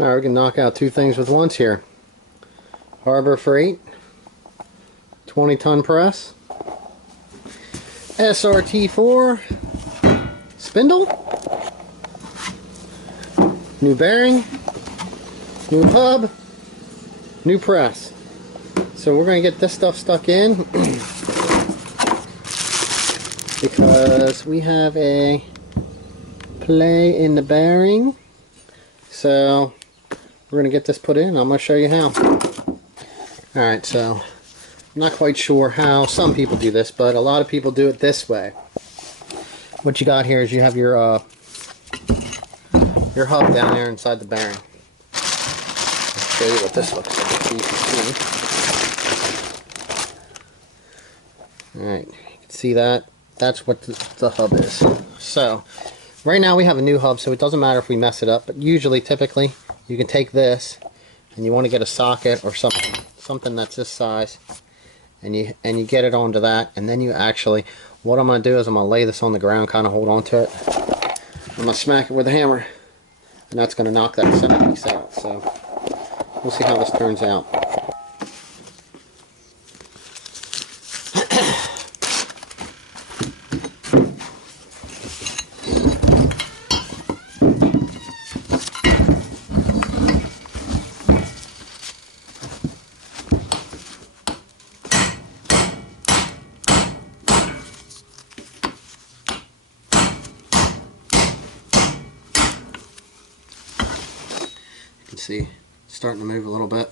Now we can knock out two things with once here. Harbor Freght 20-ton press, SRT4 spindle, new bearing, new hub, new press. So we're going to get this stuff stuck in because we have a play in the bearing. So we're going to get this put in. I'm going to show you how. Alright, so I'm not quite sure how some people do this, but a lot of people do it this way. What you got here is you have your hub down there inside the bearing. I'll show you what this looks like so you can see. Alright, you can see that. That's what the hub is. So, right now we have a new hub, so it doesn't matter if we mess it up, but usually, typically, you can take this and you want to get a socket or something that's this size, and you get it onto that, and then you actually, what I'm going to do is I'm going to lay this on the ground, kind of hold on to it. I'm going to smack it with a hammer, and that's going to knock that center piece out. So we'll see how this turns out. You can see it's starting to move a little bit.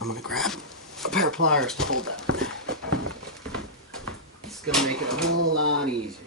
I'm going to grab a pair of pliers to hold that. It's going to make it a whole lot easier.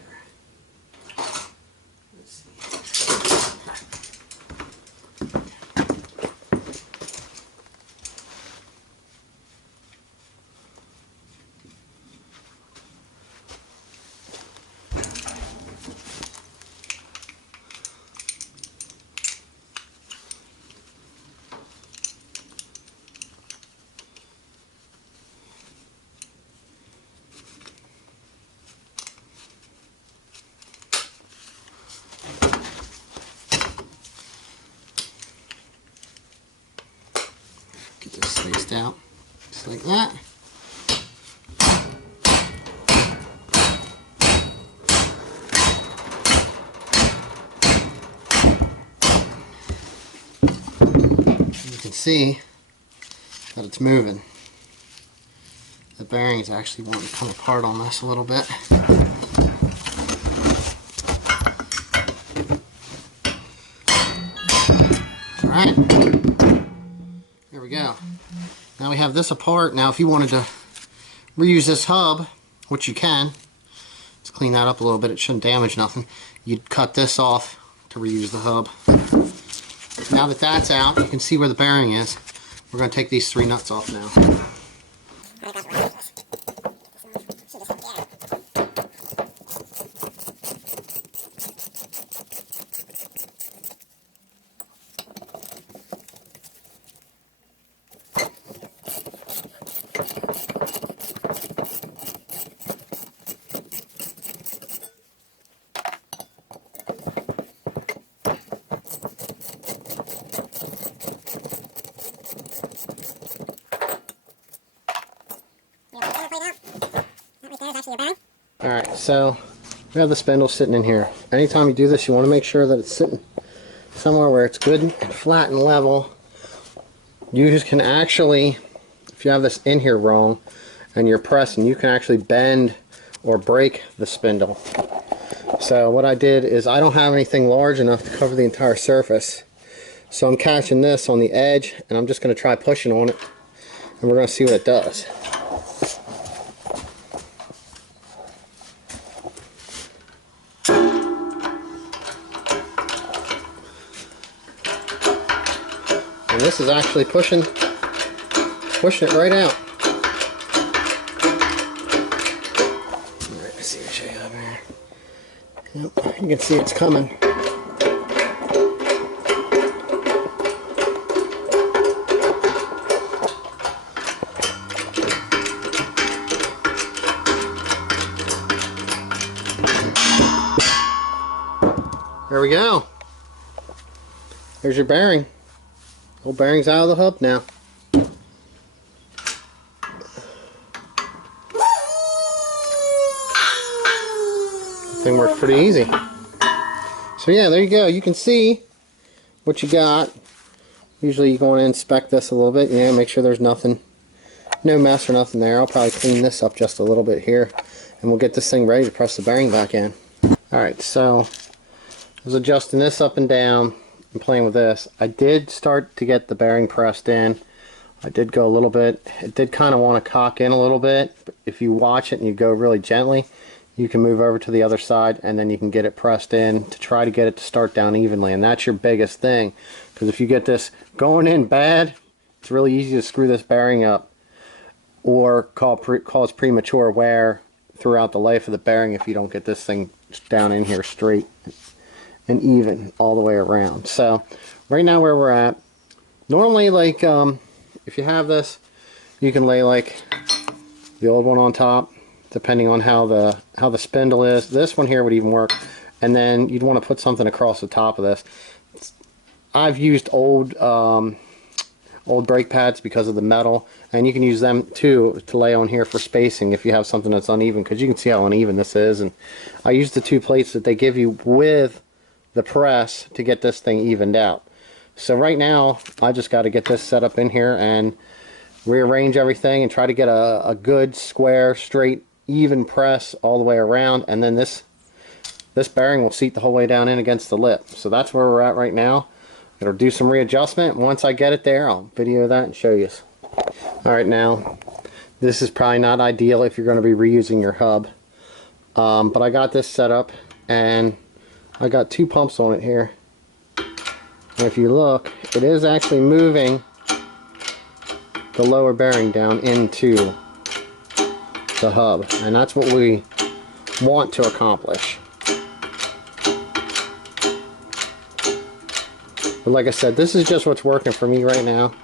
Get this spaced out, just like that. You can see that it's moving. The bearing is actually wanting to come apart on this a little bit. Alright. There we go. Now we have this apart. Now if you wanted to reuse this hub, which you can, let's clean that up a little bit, it shouldn't damage nothing. You'd cut this off to reuse the hub. Now that that's out, you can see where the bearing is. We're going to take these three nuts off now. Alright, so we have the spindle sitting in here. Anytime you do this, you want to make sure that it's sitting somewhere where it's good and flat and level. You just can actually, if you have this in here wrong and you're pressing, you can actually bend or break the spindle. So what I did is I don't have anything large enough to cover the entire surface. So I'm catching this on the edge and I'm just going to try pushing on it and we're going to see what it does. And this is actually pushing it right out. Alright, let's see what show you over here. Yep, you can see it's coming. There we go. There's your bearing. Old bearing's out of the hub now. Thing works pretty easy. So yeah, there you go. You can see what you got. Usually you go in and inspect this a little bit. Yeah, make sure there's nothing, no mess or nothing there. I'll probably clean this up just a little bit here, and we'll get this thing ready to press the bearing back in. Alright, so I was adjusting this up and down and playing with this. I did start to get the bearing pressed in. I did go a little bit. It did kind of want to cock in a little bit, but if you watch it and you go really gently, you can move over to the other side and then you can get it pressed in to try to get it to start down evenly. And that's your biggest thing, because if you get this going in bad, it's really easy to screw this bearing up or cause premature wear throughout the life of the bearing if you don't get this thing down in here straight and even all the way around. So right now where we're at, normally like if you have this, you can lay like the old one on top, depending on how the spindle is. This one here would even work, and then you'd want to put something across the top of this. I've used old brake pads because of the metal, and you can use them too to lay on here for spacing if you have something that's uneven, because you can see how uneven this is. And I use the 2 plates that they give you with the press to get this thing evened out. So right now I just got to get this set up in here and rearrange everything and try to get a good square straight even press all the way around, and then this bearing will seat the whole way down in against the lip. So that's where we're at right now. It'll do some readjustment. Once I get it there, I'll video that and show you. Alright, now this is probably not ideal if you're going to be reusing your hub, but I got this set up and I got 2 pumps on it here, and if you look, it is actually moving the lower bearing down into the hub, and that's what we want to accomplish. But like I said, this is just what's working for me right now.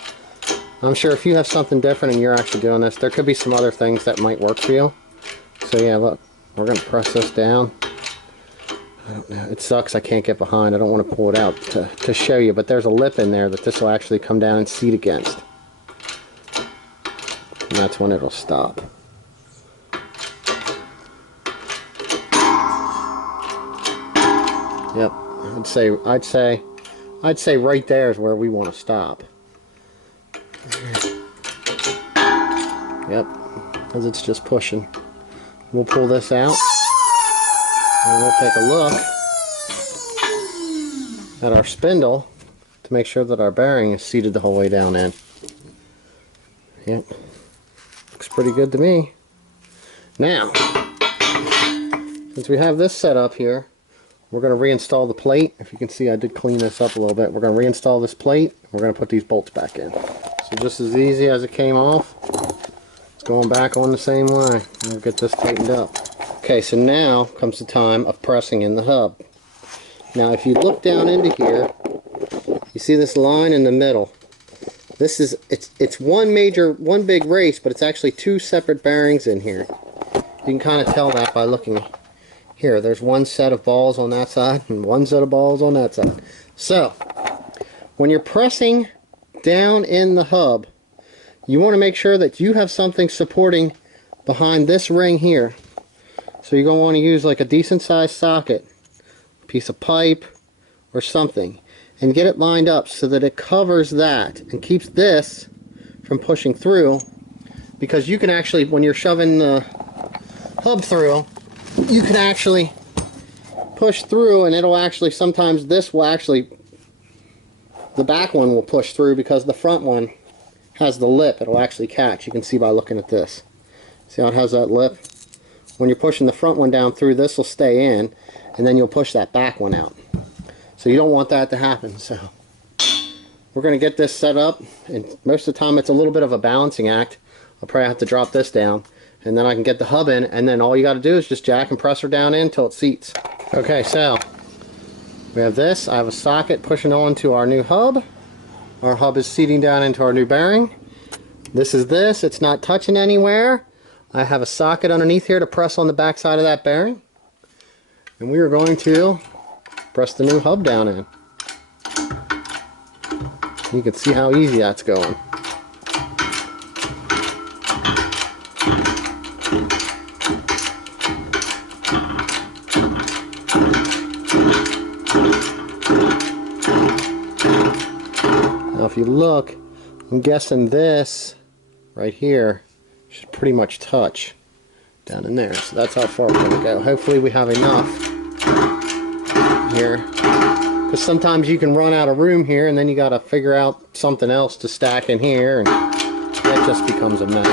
I'm sure if you have something different and you're actually doing this, there could be some other things that might work for you. So yeah, look, we're going to press this down. I don't know, it sucks I can't get behind. I don't want to pull it out to show you, but there's a lip in there that this will actually come down and seat against. And that's when it'll stop. Yep, I'd say right there is where we want to stop. Yep, because it's just pushing. We'll pull this out and we'll take a look at our spindle to make sure that our bearing is seated the whole way down in. Yep, looks pretty good to me. Now, since we have this set up here, we're going to reinstall the plate. If you can see, I did clean this up a little bit. We're going to reinstall this plate. We're going to put these bolts back in. So just as easy as it came off, it's going back on the same way. We'll get this tightened up. Okay, so now comes the time of pressing in the hub. Now if you look down into here, you see this line in the middle. This is, it's one big race, but it's actually 2 separate bearings in here. You can kind of tell that by looking here. There's one set of balls on that side and one set of balls on that side. So when you're pressing down in the hub, you want to make sure that you have something supporting behind this ring here. So you're going to want to use like a decent sized socket, a piece of pipe or something, and get it lined up so that it covers that and keeps this from pushing through, because you can actually, when you're shoving the hub through, you can actually push through and it'll actually, sometimes this will actually, the back one will push through because the front one has the lip. It'll actually catch. You can see by looking at this. See how it has that lip? When you're pushing the front one down through, this will stay in, and then you'll push that back one out. So you don't want that to happen. So we're going to get this set up, and most of the time it's a little bit of a balancing act. I'll probably have to drop this down, and then I can get the hub in, and then all you got to do is just jack and press her down in until it seats. Okay, so we have this. I have a socket pushing on to our new hub. Our hub is seating down into our new bearing. This is this. It's not touching anywhere. I have a socket underneath here to press on the back side of that bearing. And we are going to press the new hub down in. You can see how easy that's going. Now if you look, I'm guessing this right here should pretty much touch down in there. So that's how far we're going to go. Hopefully we have enough here. Because sometimes you can run out of room here and then you got to figure out something else to stack in here, and that just becomes a mess.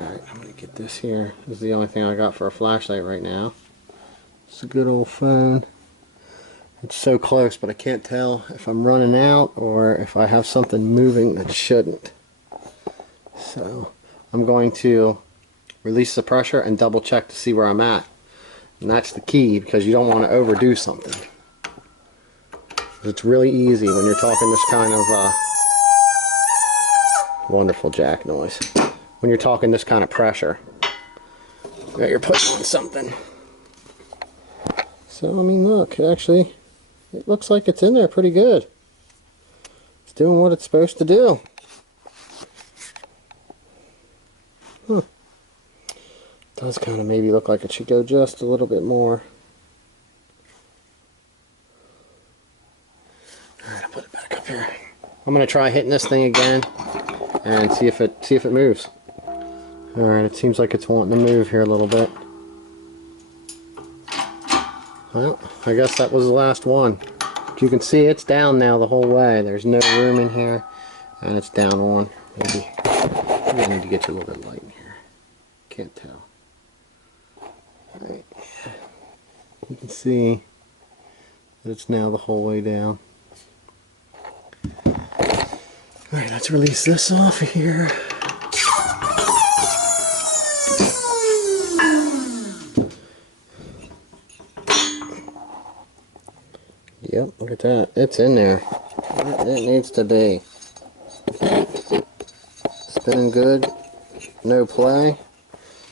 Alright, I'm going to get this here. This is the only thing I got for a flashlight right now. It's a good old phone. It's so close, but I can't tell if I'm running out or if I have something moving that shouldn't. So I'm going to release the pressure and double check to see where I'm at. And that's the key, because you don't want to overdo something. It's really easy when you're talking this kind of wonderful jack noise. When you're talking this kind of pressure that you're putting on something. So I mean, look, actually it looks like it's in there pretty good. It's doing what it's supposed to do. Huh. Does kind of maybe look like it should go just a little bit more. Alright, I'll put it back up here. I'm gonna try hitting this thing again and see if it moves. Alright, it seems like it's wanting to move here a little bit. Well, I guess that was the last one. But you can see it's down now the whole way. There's no room in here, and it's down one. Maybe I need to get you a little bit light in here. Can't tell. Alright. You can see that it's now the whole way down. Alright, let's release this off of here. Yep, look at that. It's in there. It needs to be. Spinning good. No play.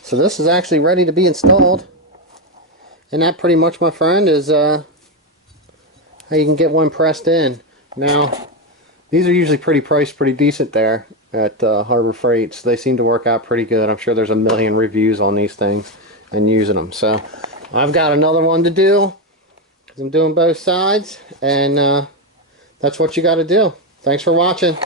So this is actually ready to be installed. And that pretty much, my friend, is how you can get one pressed in. Now, these are usually priced pretty decent there at Harbor Freight. So they seem to work out pretty good. I'm sure there's a million reviews on these things and using them. So I've got another one to do. I'm doing both sides, and that's what you got to do. Thanks for watching.